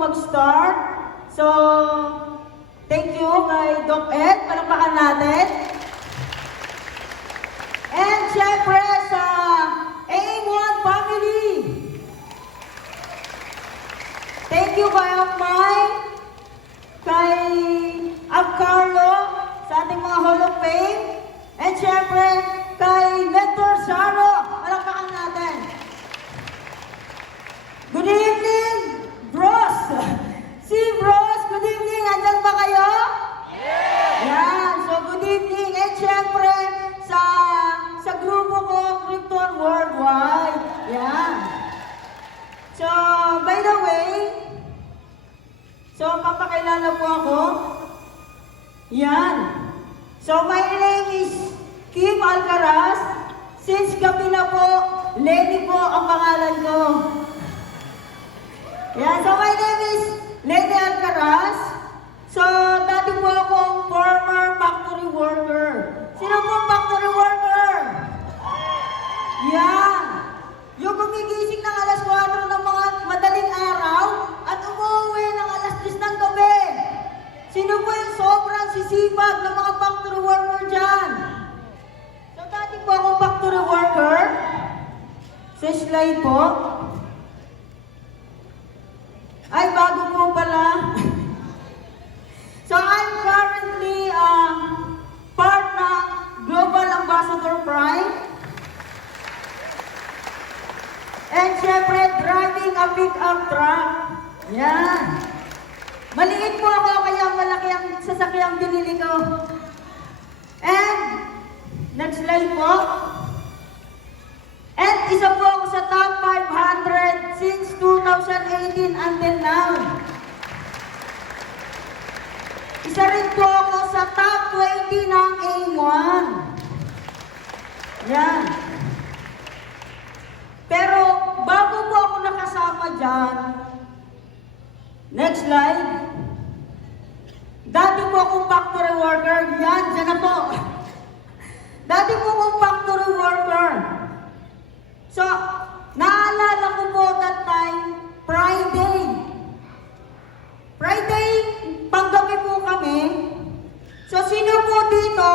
mag-start. So, thank you kay Doc Ed. Palakpakan natin. And syempre sa A1 family. Thank you kay Amay, kay Abcarlo, sa ating mga Hall of Fame. And syempre, kay Mentor Saro. Palakpakan natin. Good evening, bros! Si bros, good evening! Andyan ba kayo? Yan, so good evening. And syempre, sa sa grupo ko, Krypton Worldwide. Yan. So, by the way, so papakilala po ako. Yan. So, my name is Kim Alcaraz. Since gabi na po, Lenny po ang pangalan ko. Yeah, so my name is Lenny Alcaraz. So, dati po akong former factory worker. Sino po factory worker? Yan. Yung gumigising ng alas 4 ng mga madaling araw at umuwi ng alas 10 ng gabi. Sino po yung sobrang sisipag ng mga factory worker dyan? So, dati po akong factory worker. Sa slide po. Ay, bago po pala. so, I'm currently um, part ng Global Ambassador Prime. And syempre, driving a pick-up truck. Yan. Maliit po ako, kaya malaki ang sasakyang binili ko. And, next slide po. And isa po ako sa top 500 since 2018 until now. Isa rin po ako sa top 20 ng A1. Yan. Pero bago po ako nakasama dyan, next slide. Dati po akong factory worker. Yan, dyan na po. Dati po akong factory worker. So, naalala ko po that time, Friday. Friday, panggabi po kami. So, sino po dito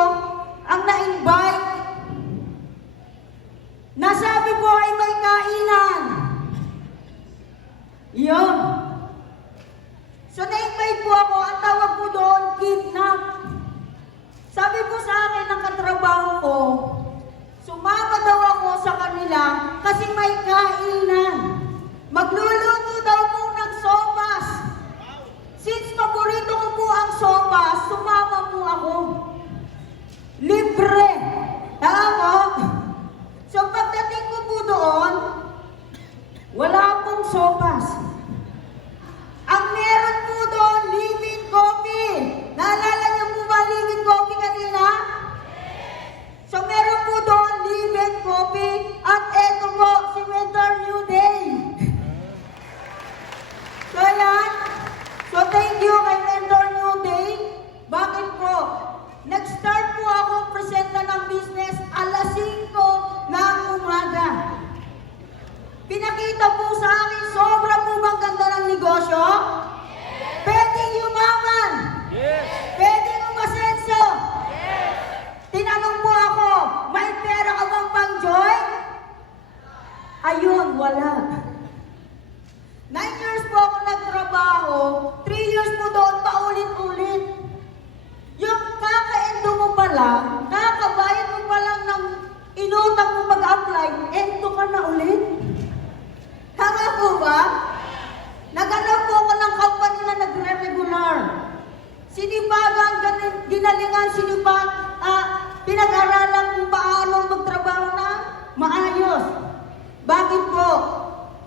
ang na-invite? Nasabi po ay may kainan. Yun. So, na-invite po ako. Ang tawag po doon, kidnap. Sabi po sa akin ng katrabaho ko, Sumama daw ako sa kanila kasi may kainan. Magluluto daw po ng sopas. Since paborito ko po ang sopas, sumama po ako. Libre. Tama? So pagdating ko po doon, wala pong sopas. Ang meron po doon, live-in coffee. Naalala niyo po ba live-in coffee kanina? So meron po doon live-in coffee at eto po si Mentor New Day. So yan. So thank you kay Mentor New Day. Bakit po? Nag-start po ako presenta ng business alas 5 ng umaga. Pinakita po sa akin, sobra po bang ganda ng negosyo? Pwedeng yumaman. Pwedeng umasenso. Tinanong po ako, may pera ka bang pang joy? Ayun, wala. Nine years po ako nagtrabaho, three years po doon paulit-ulit. Yung kaka-endo mo pa lang, kakabayad mo pa lang ng inutang mo pag-apply, endo ka na ulit. Tama po ba? Naghanap po ako ng company na nagre-regular. Sinibagan, ginalingan, sinibag, ah, pinag-aralan kung paano magtrabaho. Bakit po?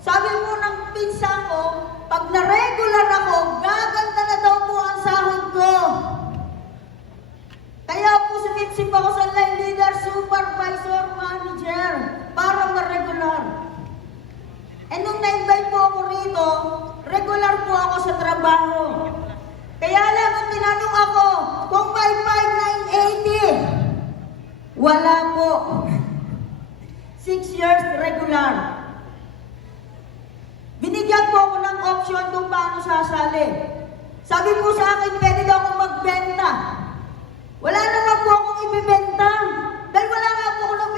Sabi po ng pinsa ko, pag na-regular ako, gaganda na daw po ang sahod ko. Kaya po sumipsip ako sa line leader, supervisor, manager, para ma-regular. And nung na-invite po ako rito, regular po ako sa trabaho. Kaya lang, ang tinanong ako, kung 55980, wala po six years regular. Binigyan po ako ng option kung paano sasali. Sabi po sa akin, pwede daw akong magbenta. Wala naman po akong ibibenta. Dahil wala nga po ako nang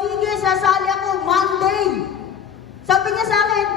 sige, sasali ako Monday. Sabi niya sa akin,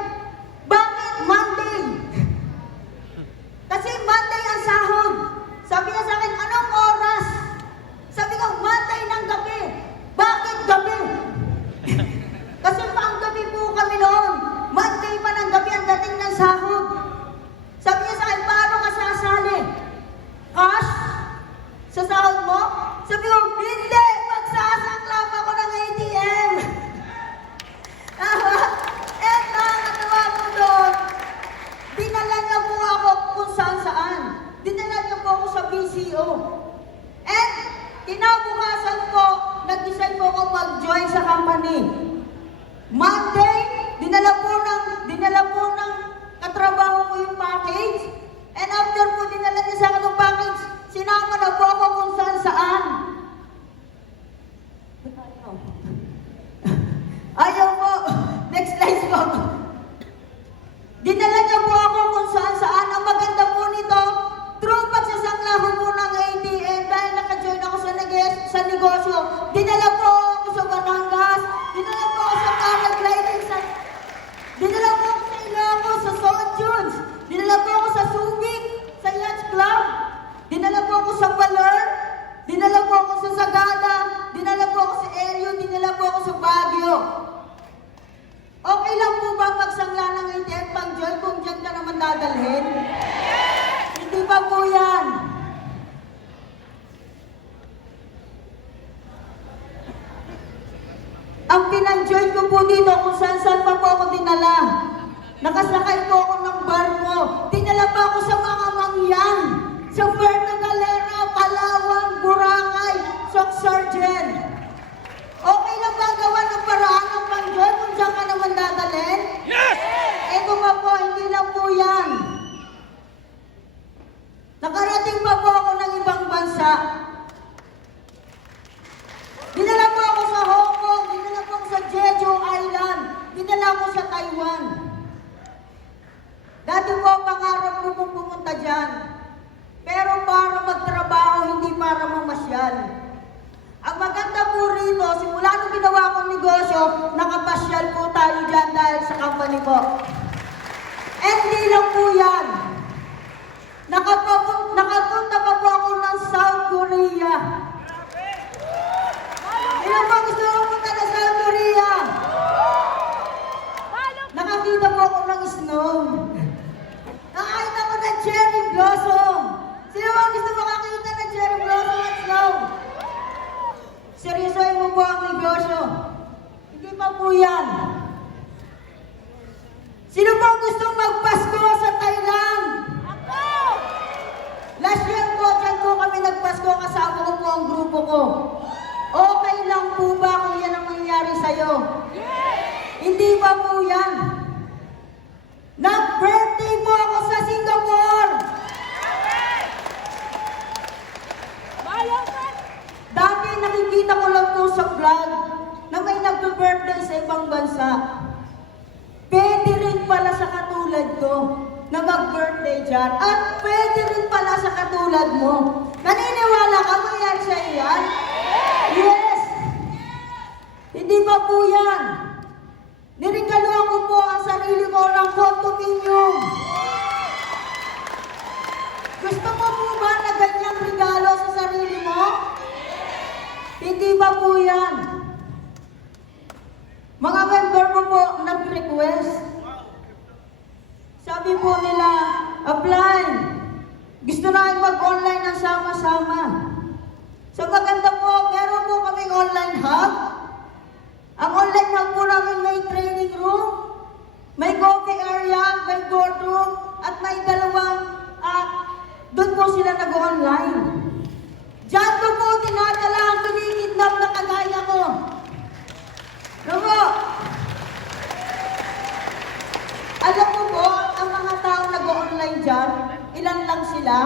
negosyo, dinala kung saan-saan pa po ako dinala. Nakasakay po ako ng barko. Dinala pa ako sa mga mangyan. Sa Puerto Galera, Palawan, Boracay, Sok Sargent. Okay lang ba gawa ng paraan ng Panginoon kung saan ka naman dadalhin? Yes! nakapasyal po tayo dyan dahil sa company po. And di lang po yan. Nakapunta, nakapunta pa po ako ng South Korea. Ilan po gusto ko punta ng South Korea? Nakakita po ako ng snow. não mão. Sila?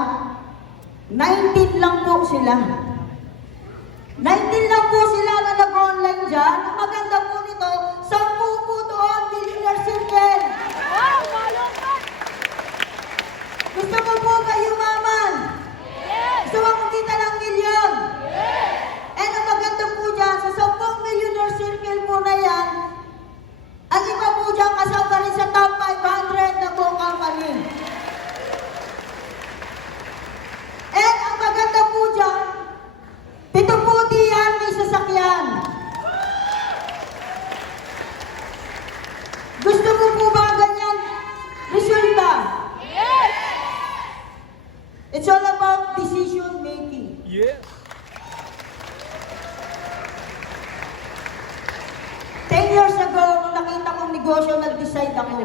19 lang po sila. 19 lang po sila na nag-online dyan. Ang maganda po nito, 10 po doon, Millionaire Circle. Wow, malungkot! Gusto mo po ba yumaman? Yes! Gusto mo kumita ng milyon? And ang maganda po dyan, sa 10 Millionaire Circle po na yan, ang iba po dyan kasama rin sa top 500 na buong company. And ang maganda po dyan, pito po diyan may sasakyan. Gusto mo po ba ganyan? Resulta. Yes! It's all about decision making. Yes. Ten years ago, nung nakita kong negosyo, nag-decide ako.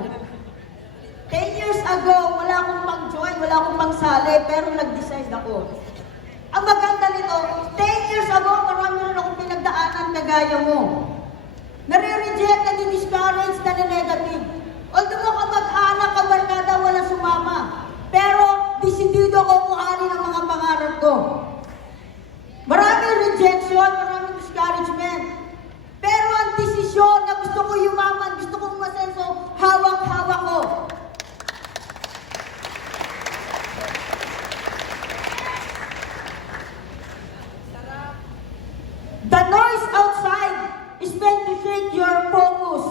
Ten years ago, wala akong pang-join, wala akong pang-sali, pero nag-decide ako. Ang maganda nito, ten years ago, marami rin akong pinagdaanan kagaya mo. Nare-reject, nadi-discourage, nade-negative. Although mo kamag-anak, kabarkada, wala sumama. Pero, desidido ko kuhanin ang mga pangarap ko. Maraming rejection, maraming discouragement. Pero ang desisyon na gusto ko yumaman, gusto kong masenso, hawak-hawak ko. The noise outside is meant to shake your focus.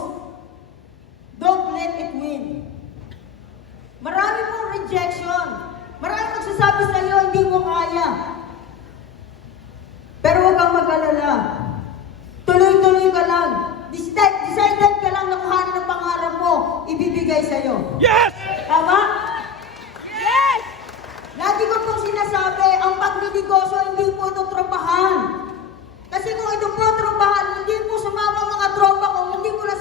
Don't let it win. Marami pong rejection. Marami magsasabi sa iyo, hindi mo kaya. Pero huwag kang mag-alala. Tuloy-tuloy ka lang. Decide, decided ka lang na kuhanin ang pangarap mo, ibibigay sa'yo. Yes! Tama? Yes! Lagi ko pong sinasabi, ang pagninegosyo hindi po ito tropahan. Kasi kung ito po tropahan, hindi po sumama mga tropa ko, hindi ko na